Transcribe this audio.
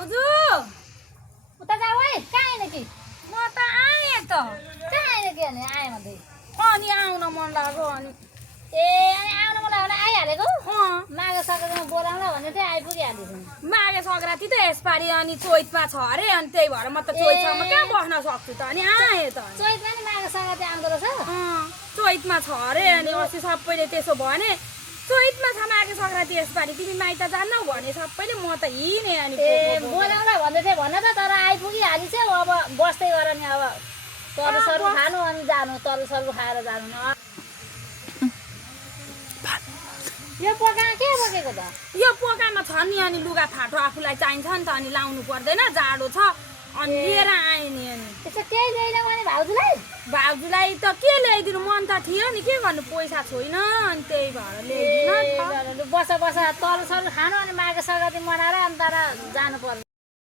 भाउजू उता जाऊ है कहाँ आएन कि म त आएँ त कहाँ आएन कि अनि आएँ भन्दै अनि आउन मन लाग्यो अनि ए अनि आउन मन लाग्यो भने आइहालेको माघे सङ्क्रान्तिमा बोलाउँला भन्ने चाहिँ आइपुगिहालेको माघे सङ्क्रान्ति त यसपालि अनि चैतमा छ अरे अनि त्यही भएर म त चैतसम्म कहाँ बस्न सक्छु त अनि आएँ त चैतमा नि माघे सङ्क्रान्ति आउँदो रहेछ चैतमा छ अरे अनि अस्ति सबैले त्यसो भने चैतमा छ माघे सङ्क्रान्ति यसपालि तिमी माइत जान्नौ भने सबैले म त हिँडेँ अनि ए बोलाउँला भन्दै थियो भन त तर आइपुगिहालिस अब बस्दै गर नि अब तरसरु खानु अनि जानु तरसरु खाएर जानु न यो पोका के बोकेको त यो पोकामा छ नि अनि लुगा फाटो आफूलाई चाहिन्छ नि त अनि लाउनु पर्दैन जाडो छ अनि लिएर आएँ नि अनि त्यसो केही ल्याइन भने भाउजूलाई त के ल्याइदिनु मन त थियो नि के गर्नु पैसा छैन अनि त्यही भएर ल्याइदिन बस तरसरु खानु अनि माघे सङ्क्रान्ति मनाएर अनि तर जानु पर्छ